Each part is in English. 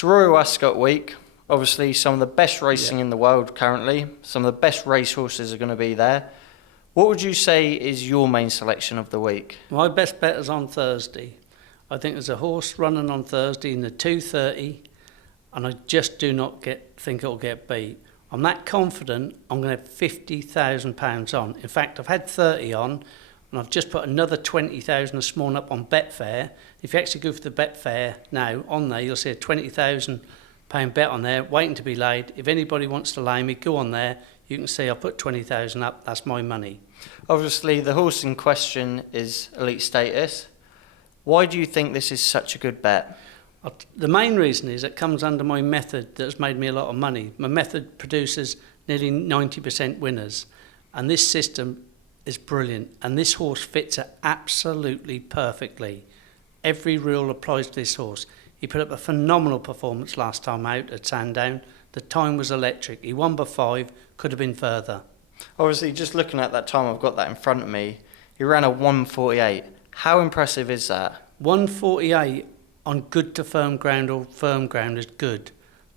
It's Royal Ascot week. Obviously, some of the best racing in the world currently. Some of the best racehorses are going to be there. What would you say is your main selection of the week? My best bet is on Thursday. I think there's a horse running on Thursday in the 2:30, and I just do not think it'll get beat. I'm that confident I'm going to have £50,000 on. In fact, I've had 30 on, and I've just put another 20,000 this morning up on Betfair. If you actually go for the Betfair now, on there, you'll see a £20,000 bet on there, waiting to be laid. If anybody wants to lay me, go on there. You can see I put 20,000 up. That's my money. Obviously, the horse in question is Elite Status. Why do you think this is such a good bet? The main reason is it comes under my method that's made me a lot of money. My method produces nearly 90% winners, and this system is brilliant, and this horse fits it absolutely perfectly. Every rule applies to this horse. He put up a phenomenal performance last time out at Sandown. The time was electric. He won by 5, could have been further. Obviously, just looking at that time, I've got that in front of me. He ran a 1:48. How impressive is that? 1:48 on good to firm ground or firm ground is good,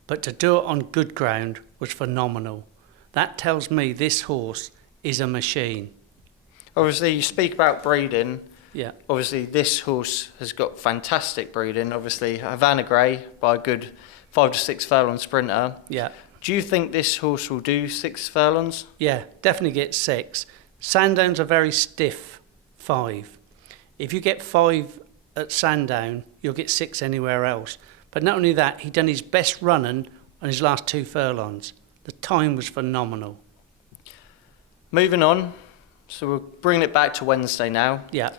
but to do it on good ground was phenomenal. That tells me this horse is a machine. Obviously, you speak about breeding. Yeah. Obviously, this horse has got fantastic breeding. Obviously, Havana Grey by a good 5 to 6 furlong sprinter. Yeah. Do you think this horse will do 6 furlongs? Yeah, definitely get 6. Sandown's a very stiff 5. If you get 5 at Sandown, you'll get 6 anywhere else. But not only that, he done his best running on his last 2 furlongs. The time was phenomenal. Moving on, so we'll bring it back to Wednesday now. Yeah.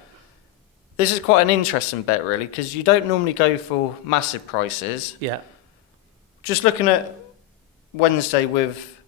This is quite an interesting bet, really, because you don't normally go for massive prices. Yeah. Just looking at Wednesday with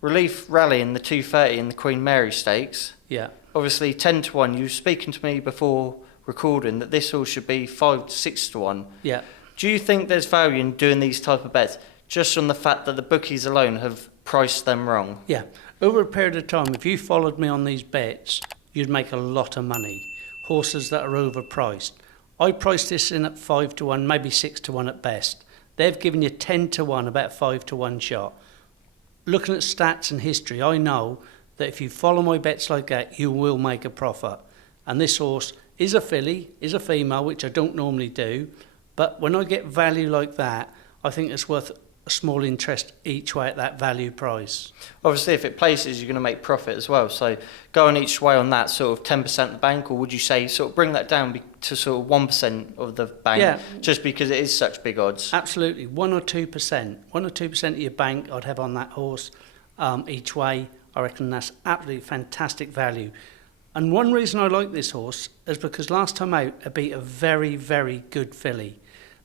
Relief Rally in the 2:30 in the Queen Mary Stakes. Yeah. Obviously 10 to 1. You were speaking to me before recording that this horse should be 5 to 6 to 1. Yeah. Do you think there's value in doing these type of bets just on the fact that the bookies alone have priced them wrong? Yeah. Over a period of time, if you followed me on these bets, you'd make a lot of money. Horses that are overpriced. I priced this in at 5 to 1, maybe 6 to 1 at best. They've given you 10 to 1, about 5 to 1 shot. Looking at stats and history, I know that if you follow my bets like that, you will make a profit. And this horse is a filly, is a female, which I don't normally do. But when I get value like that, I think it's worth a small interest each way at that value price. Obviously, if it places, you're going to make profit as well. So going each way on that sort of 10% of the bank, or would you say sort of bring that down to sort of 1% of the bank, just because it is such big odds? Absolutely, 1 or 2%. 1 or 2% of your bank I'd have on that horse each way. I reckon that's absolutely fantastic value. And one reason I like this horse is because last time out, I beat a very, very good filly.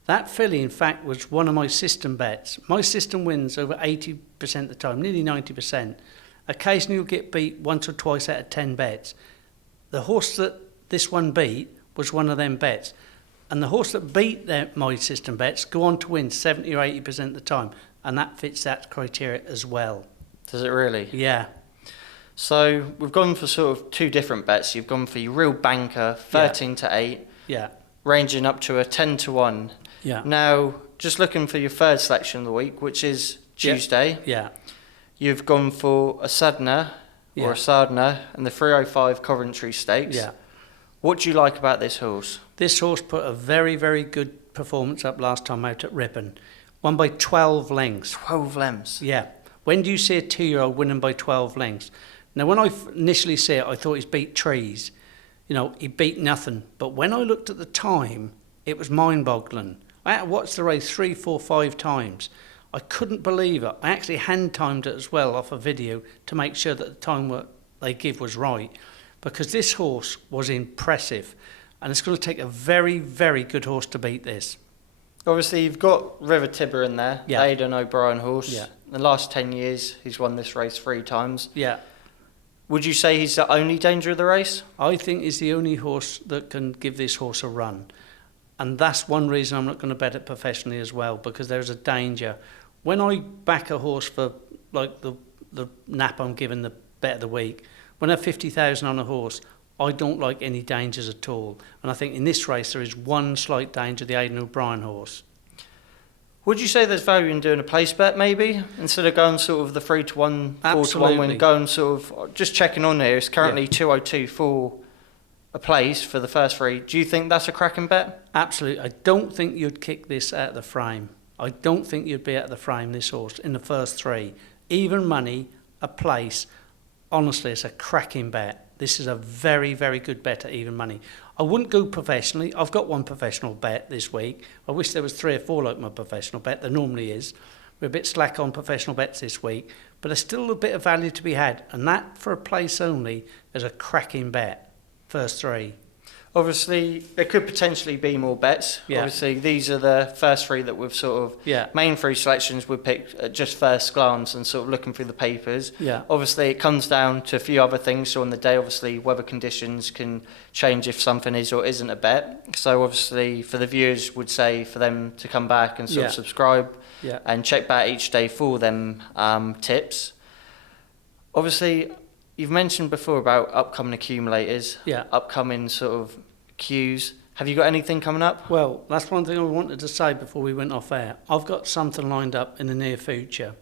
That filly, in fact, was one of my system bets. My system wins over 80% of the time, nearly 90%. Occasionally you'll get beat once or twice out of 10 bets. The horse that this one beat was one of them bets. And the horse that beat my system bets go on to win 70 or 80% of the time. And that fits that criteria as well. Does it really? Yeah. So we've gone for sort of 2 different bets. You've gone for your real banker, 13 to 8. Yeah. Ranging up to a 10 to 1. Yeah. Now, just looking for your third selection of the week, which is Tuesday. Yeah. You've gone for a Sadner or a Sardner and the 305 Coventry Stakes. Yeah. What do you like about this horse? This horse put a very, very good performance up last time out at Ripon. Won by 12 lengths. 12 lengths? Yeah. When do you see a 2-year-old winning by 12 lengths? Now, when I initially see it, I thought he's beat trees. You know, he beat nothing. But when I looked at the time, it was mind-boggling. I had to watch the race 3, 4, 5 times. I couldn't believe it. I actually hand-timed it as well off a video to make sure that the time what they give was right. Because this horse was impressive. And it's going to take a very, very good horse to beat this. Obviously, you've got River Tiber in there, the Aidan O'Brien horse. Yeah. In the last 10 years, he's won this race 3 times. Yeah. Would you say he's the only danger of the race? I think he's the only horse that can give this horse a run. And that's one reason I'm not going to bet it professionally as well, because there's a danger. When I back a horse for like the nap I'm giving the bet of the week, when I have 50,000 on a horse, I don't like any dangers at all. And I think in this race there is one slight danger, the Aidan O'Brien horse. Would you say there's value in doing a place bet maybe instead of going sort of the 3-1, 4-1 Absolutely. when going sort of just checking on here? It's currently 202 for a place for the first three. Do you think that's a cracking bet? Absolutely. I don't think you'd kick this out of the frame. I don't think you'd be out of the frame, this horse, in the first three. Even money, a place, honestly, it's a cracking bet. This is a very, very good bet at even money. I wouldn't go professionally. I've got one professional bet this week. I wish there was 3 or 4 like my professional bet. There normally is. We're a bit slack on professional bets this week, but there's still a bit of value to be had. And that, for a place only, is a cracking bet. First three. Obviously, there could potentially be more bets. Yeah. Obviously, these are the first three that we've sort of main 3 selections we picked at just first glance and sort of looking through the papers. Yeah. Obviously, it comes down to a few other things. So on the day, obviously, weather conditions can change if something is or isn't a bet. So obviously, for the viewers, would say for them to come back and sort of subscribe and check back each day for them tips. Obviously, you've mentioned before about upcoming accumulators, upcoming sort of queues. Have you got anything coming up? Well, that's one thing I wanted to say before we went off air. I've got something lined up in the near future.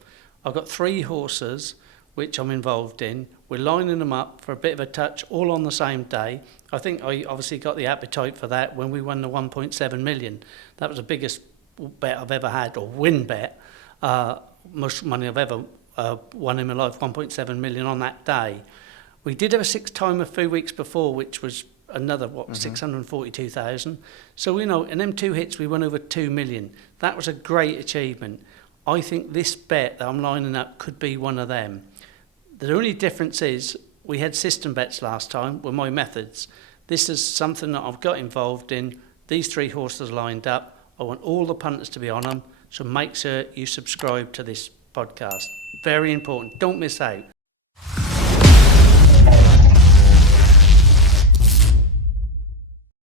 I've got 3 horses which I'm involved in. We're lining them up for a bit of a touch all on the same day. I think I obviously got the appetite for that when we won the 1.7 million. That was the biggest bet I've ever had, or win bet. Most money I've ever won in my life, 1.7 million on that day. We did have a 6-timer a few weeks before, which was another 642,000. So in them 2 hits we won over 2 million. That was a great achievement. I think this bet that I'm lining up could be one of them. The only difference is we had system bets last time with my methods. This is something that I've got involved in. These 3 horses lined up. I want all the punters to be on them. So make sure you subscribe to this podcast. Very important. Don't miss out.